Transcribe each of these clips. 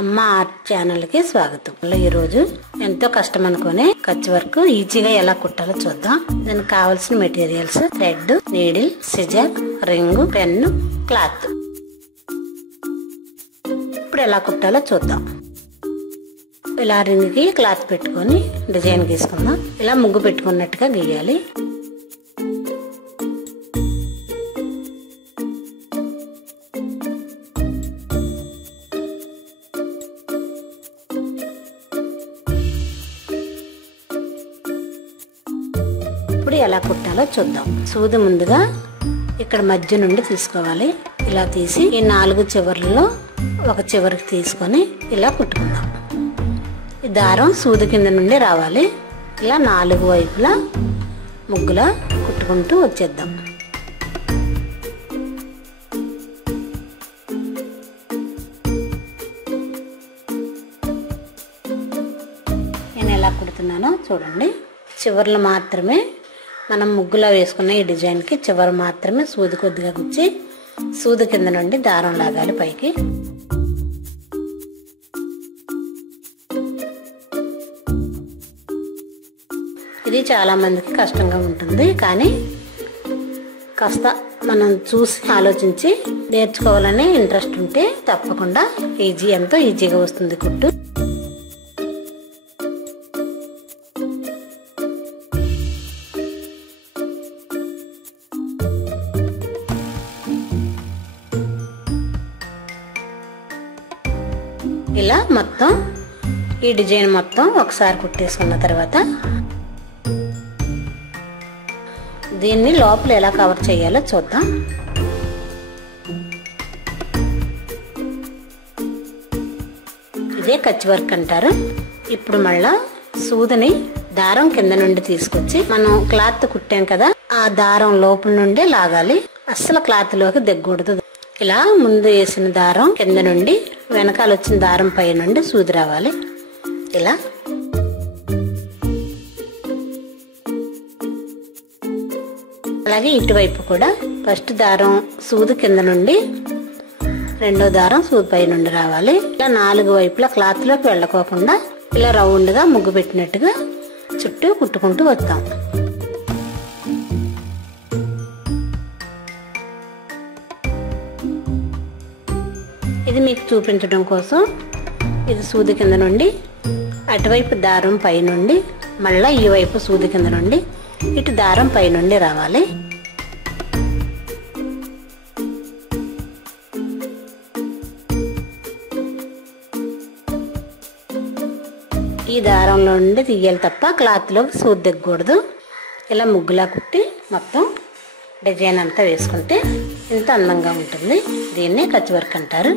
అమ్మ art channel కి స్వాగతం. ఈ రోజు ఎంతో కష్టం అనుకునే కచ్ వర్క్ ఈజీగా ఎలా కుట్టాలో చూద్దాం. దానికి కావాల్సిన materials thread, needle, scissor, ring, pen, cloth. ఇప్పుడు ఎలా కుట్టాలో చూద్దాం. ఇలా రింగ్ కి క్లాత్ పెట్టుకొని డిజైన్ గీసుకుందాం. ఇలా ముగ్గు పెట్టుకున్నట్టుగా గీయాలి. ఇప్పుడు ఎలా కుట్టాలో చూద్దాం. సూది ముందుగా ఇక్కడ మధ్య నుండి తీసుకోవాలి. ఇలా తీసి ఈ 4 చివర్లలో ఒక చివరికి తీసుకొని ఇలా కుట్టుకుందాం. ఈ దారం సూది కింద నుండి రావాలి. ఇలా 4 వైపులా ముగ్గులా కుట్టుకుంటూ వచ్చేద్దాం. నేను ఎలా కుడుతున్నానో చూడండి. చివర్లు మాత్రమే మనం ముగ్గులో వేసుకున్న ఈ డిజైన్ కి చివరి మాత్రమే సూది కొద్దిగా గుచ్చి సూది కింద నుండి దారం లాగాలి పైకి. ఇది చాలా మందికి కష్టంగా ఉంటుంది, కానీ కాస్త మనం చూసి ఆలోచించి నేర్చుకోవాలనే ఇంట్రెస్ట్ ఉంటే తప్పకుండా ఎంతో ఈజీగా వస్తుంది కుట్టు. ఇలా మొత్తం ఈ డిజైన్ మొత్తం ఒకసారి కుట్టేసుకున్న తర్వాత దీన్ని లోపల ఎలా కవర్ చేయాలో చూద్దాం. ఇదే కచ్ వర్క్ అంటారు. ఇప్పుడు మళ్ళా సూదిని దారం కింద నుండి తీసుకొచ్చి మనం క్లాత్ కుట్టాం కదా, ఆ దారం లోపల నుండి లాగాలి. అస్సలు క్లాత్ లోకి దిగకూడదు. ఇలా ముందు వేసిన దారం కింద నుండి వెనకాల వచ్చిన దారం పై నుండి సూది రావాలి. ఇలా అలాగే ఇటువైపు కూడా ఫస్ట్ దారం సూది కింద నుండి రెండో దారం సూది పై నుండి రావాలి. ఇలా 4 వైపులా క్లాత్ లోకి వెళ్ళకోకుండా ఇలా రౌండ్ గా ముగ్గు పెట్టినట్టుగా చుట్టూ కుట్టుకుంటూ వస్తాం. ఇది మీకు చూపించడం కోసం ఇది సూది కింద నుండి అటువైపు దారం పై నుండి మళ్ళా ఈ వైపు సూది కింద నుండి ఇటు దారం పై నుండి రావాలి. ఈ దారంలో నుండి తీయాలి తప్ప క్లాత్ లో సూది దిగకూడదు. ఇలా ముగ్గులా కుట్టి మొత్తం డిజైన్ అంతా వేసుకుంటే ఎంత అందంగా ఉంటుంది. దీన్నే కచ్ వర్క్ అంటారు.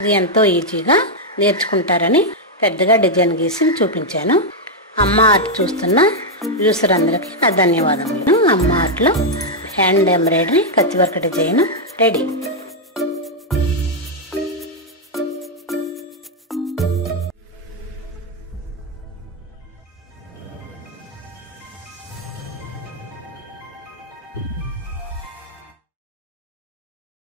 ఇది ఎంతో ఈజీగా నేర్చుకుంటారని పెద్దగా డిజైన్ గీసి చూపించాను. అమ్మ ఆర్ట్ చూస్తున్న వ్యూసర్ అందరికి నా ధన్యవాదములు. అమ్మ ఆర్ట్లో hand embroidery Kutch work design ready.